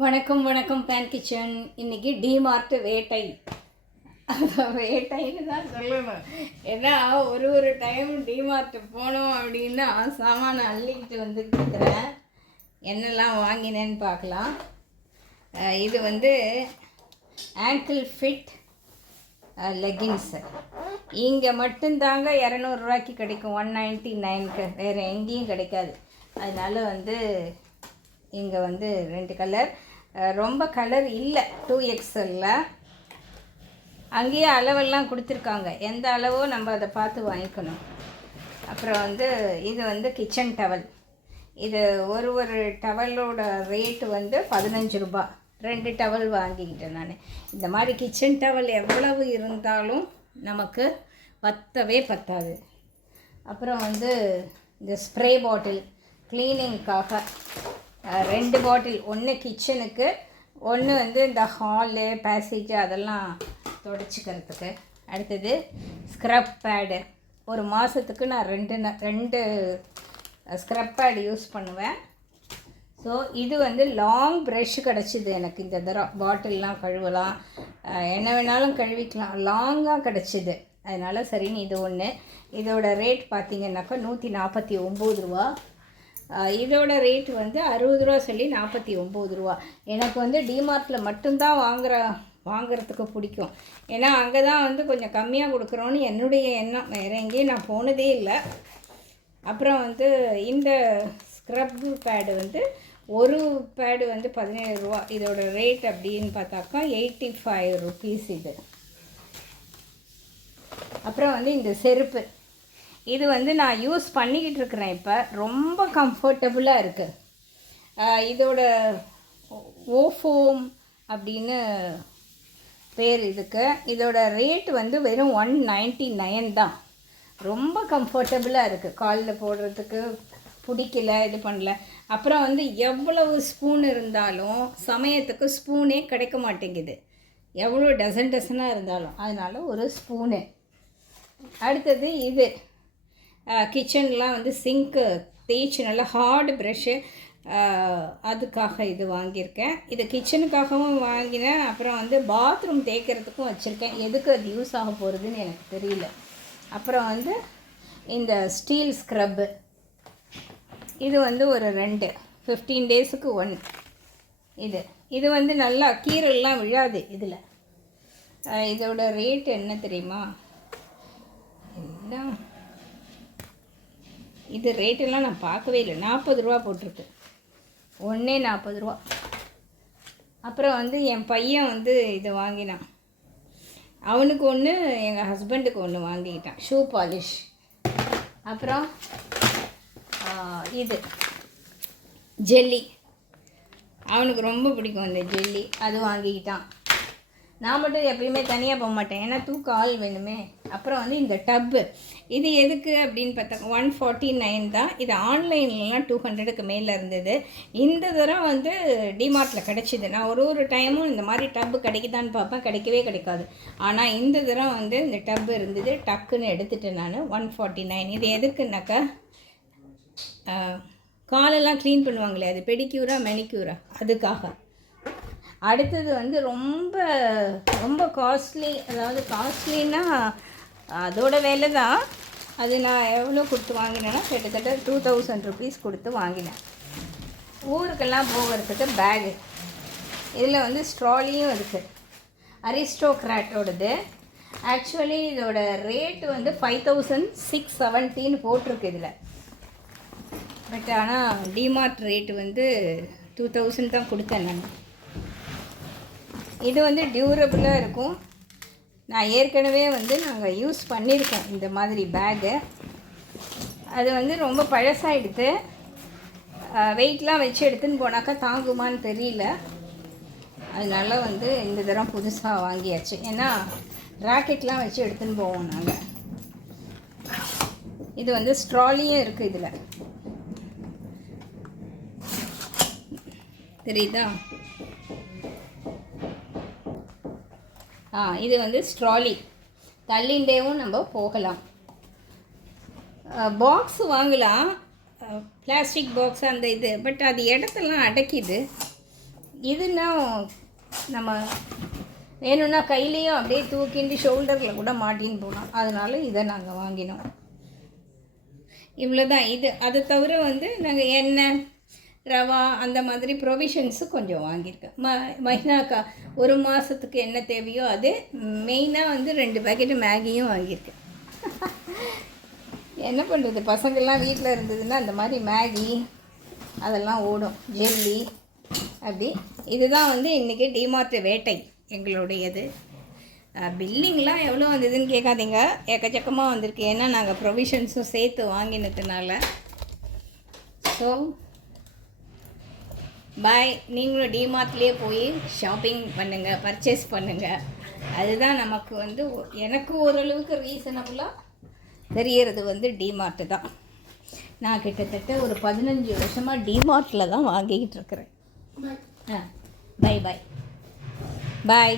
வணக்கம் வணக்கம் pan kitchen. இன்றைக்கி டிமார்ட் வேட்டை. வேட்டைன்னு தான் சொல்லணும். ஏன்னா ஒரு டைம் டிமார்ட் போனோம் அப்படின்னா சாமானை அள்ளிக்கிட்டு வந்துட்டு இருக்கிறேன். என்னெல்லாம் வாங்கினேன்னு பார்க்கலாம். இது வந்து ஆங்கிள் ஃபிட் லெகின்ஸு. இங்கே மட்டும்தாங்க 200 கிடைக்கும், 199க்கு. வேறு எங்கேயும் கிடைக்காது. அதனால் வந்து இங்கே வந்து 2 கலர், ரொம்ப கலர் இல்லை, 2XL. அங்கேயே அளவெல்லாம் கொடுத்துருக்காங்க, எந்த அளவோ நம்ம அதை பார்த்து வாங்கிக்கணும். அப்புறம் வந்து இது வந்து கிச்சன் டவல். இது ஒரு டவலோட ரேட்டு வந்து 15 ரூபா. 2 டவல் வாங்கிக்கிட்டேன் நான். இந்த மாதிரி கிச்சன் டவல் எவ்வளவு இருந்தாலும் நமக்கு பத்தவே பத்தாது. அப்புறம் வந்து இந்த ஸ்ப்ரே பாட்டில் க்ளீனிங்காக 2 பாட்டில், ஒன்று கிச்சனுக்கு, ஒன்று வந்து இந்த ஹாலு பேசேஜ் அதெல்லாம் துடைச்சிக்கிறதுக்கு. அடுத்தது ஸ்க்ரப் பேடு. ஒரு மாதத்துக்கு நான் 2 ஸ்க்ரப் பேடு யூஸ் பண்ணுவேன். ஸோ இது வந்து லாங் ப்ரெஷ் கிடச்சிது எனக்கு. இந்த தரம் பாட்டில்லாம் கழுவலாம், என்ன வேணாலும் கழுவிக்கலாம், லாங்காக கிடச்சிது. அதனால் சரின்னு இது ஒன்று. இதோட ரேட் பார்த்திங்கன்னாக்கா 149 ரூபா. இதோட ரேட் வந்து 60 ரூபா சொல்லி 49 ரூபா. எனக்கு வந்து டிமார்ட்டில் மட்டும்தான் வாங்குறதுக்கு பிடிக்கும். ஏன்னா அங்கே தான் வந்து கொஞ்சம் கம்மியாக கொடுக்குறோன்னு என்னுடைய எண்ணம். வேறு எங்கேயும் நான் போனதே இல்லை. அப்புறம் வந்து இந்த ஸ்க்ரப் பேடு வந்து ஒரு பேடு வந்து 17 ரூபா. இதோட ரேட் அப்படின்னு பார்த்தாக்கா 85 ருபீஸ் இது. அப்புறம் வந்து இந்த செருப்பு, இது வந்து நான் யூஸ் பண்ணிக்கிட்டு இருக்கிறேன். இப்போ ரொம்ப கம்ஃபர்டபுளாக இருக்குது. இதோட ஓஃபோம் அப்படின்னு பேர் இதுக்கு. இதோட ரேட் வந்து வெறும் 199 தான். ரொம்ப கம்ஃபர்டபுளாக இருக்குது, காலில் போடுறதுக்கு பிடிக்கல, இது பண்ணல. அப்புறம் வந்து எவ்வளவு ஸ்பூன் இருந்தாலும் சமயத்துக்கு ஸ்பூனே கிடைக்க மாட்டேங்குது, எவ்வளோ டசனாக இருந்தாலும். அதனால் ஒரு ஸ்பூனு. அடுத்தது இது கிச்சன்லாம் வந்து சிங்க்கு தேய்ச்சி நல்லா ஹார்டு ப்ரெஷ்ஷு, அதுக்காக இது வாங்கியிருக்கேன். இது கிச்சனுக்காகவும் வாங்கினேன். அப்புறம் வந்து பாத்ரூம் தேய்க்கிறதுக்கும் வச்சுருக்கேன். எதுக்கு அது யூஸ் ஆக போகிறதுன்னு எனக்கு தெரியல. அப்புறம் வந்து இந்த ஸ்டீல் ஸ்க்ரப்பு, இது வந்து ஒரு 2 15 டேஸுக்கு 1. இது வந்து நல்லா கீரெல்லாம் விழாது இதில். இதோட ரேட் என்ன தெரியுமா? எல்லாம் இது ரேட்டெல்லாம் நான் பார்க்கவே இல்லை. 40 ரூபா போட்டிருக்கு, ஒன்றே 40 ரூபா. அப்புறம் வந்து என் பையன் வந்து இது வாங்கினான். அவனுக்கு ஒன்று, எங்கள் ஹஸ்பண்டுக்கு ஒன்று வாங்கிக்கிட்டான், ஷூ பாலிஷ். அப்புறம் இது ஜெல்லி, அவனுக்கு ரொம்ப பிடிக்கும் இந்த ஜெல்லி, அது வாங்கிக்கிட்டான். நான் மட்டும் எப்பயுமே தனியாக போக மாட்டேன், ஏன்னா தூக்க ஆள் வேணுமே. அப்புறம் வந்து இந்த டப்பு, இது எதுக்கு அப்படின்னு பார்த்தா 149 தான். இது ஆன்லைன்லாம் 200க்கு மேலே இருந்தது. இந்த தரம் வந்து டிமார்ட்டில் கிடச்சிது. நான் ஒரு டைமும் இந்த மாதிரி டப்பு கிடைக்குதான்னு பார்ப்பேன், கிடைக்கவே கிடைக்காது. ஆனால் இந்த தரம் வந்து இந்த டப்பு இருந்தது, டக்குன்னு எடுத்துகிட்டேன் நான். 149. இது எதுக்குன்னாக்கா காலெல்லாம் க்ளீன் பண்ணுவாங்களே, அது பெடிக்யூரா மெனிக்யூரா, அதுக்காக. அடுத்தது வந்து ரொம்ப காஸ்ட்லி, அதாவது காஸ்ட்லின்னா அதோட விலை தான். அது நான் எவ்வளோ கொடுத்து வாங்கினேன்னா கிட்டத்தட்ட 2000 ருபீஸ் கொடுத்து வாங்கினேன். ஊருக்கெல்லாம் போகிறதுக்கு பேகு. இதில் வந்து ஸ்ட்ராலியும் இருக்குது, அரிஸ்டோக்ராட்டோடது. ஆக்சுவலி இதோட ரேட்டு வந்து 5617 போட்டிருக்கு இதில். பட் ஆனால் டிமார்ட் ரேட்டு வந்து 2000 தான் கொடுத்தேன் நான். இது வந்து டியூரபுளாக இருக்கும். நான் ஏற்கனவே வந்து நாங்கள் யூஸ் பண்ணியிருக்கோம் இந்த மாதிரி பேகு. அது வந்து ரொம்ப பழசாகிடுது. வெயிட்லாம் வச்சு எடுத்துன்னு போனாக்கா தாங்குமான்னு தெரியல. அதனால வந்து இந்த தரம் புதுசாக வாங்கியாச்சு. ஏன்னா ராக்கெட்லாம் வச்சு எடுத்துன்னு போவோம் நாங்கள். இது வந்து ஸ்ட்ராலியும் இருக்குது இதில், தெரியுதா? இது வந்து ஸ்ட்ராலி, தள்ளிண்டேவும் நம்ம போகலாம். பாக்ஸ் வாங்கலாம், பிளாஸ்டிக் பாக்ஸ் அந்த இது. பட் அது இடத்தெல்லாம் அடைக்கிது. இதுன்னா நம்ம வேணும்னா கையிலையும் அப்படியே தூக்கிண்டு ஷோல்டரில் கூட மாட்டின்னு போகலாம். அதனால் இதை நாங்கள் வாங்கினோம். இவ்வளோ தான். இது அதை தவிர வந்து நாங்கள் எண்ணெய், ரவா அந்த மாதிரி ப்ரொவிஷன்ஸு கொஞ்சம் வாங்கியிருக்கேன். மஹினாக்கா ஒரு மாதத்துக்கு என்ன தேவையோ அது. மெயினாக வந்து 2 பேக்கெட்டு மேகியும் வாங்கியிருக்கேன். என்ன பண்ணுறது, பசங்கள்லாம் வீட்டில் இருந்ததுன்னா அந்த மாதிரி மேகி அதெல்லாம் ஓடும், ஜெல்லி அப்படி. இதுதான் வந்து இன்றைக்கி டிமார்ட் வேட்டை எங்களுடையது. பில்லிங்லாம் எவ்வளோ வந்ததுன்னு கேட்காதீங்க, எக்கச்சக்கமாக வந்திருக்கு. ஏன்னா நாங்கள் ப்ரொவிஷன்ஸும் சேர்த்து வாங்கினதுனால. So bye. நீங்களும் டிமார்ட்லேயே போய் ஷாப்பிங் பண்ணுங்கள், பர்ச்சேஸ் பண்ணுங்கள். அதுதான் நமக்கு வந்து எனக்கு ஓரளவுக்கு ரீசனபுளாக தெரியறது வந்து டிமார்ட்டு தான். நான் கிட்டத்தட்ட ஒரு 15 வருஷமாக டிமார்ட்டில் தான் வாங்கிக்கிட்டு இருக்கிறேன். பை பாய் பாய்.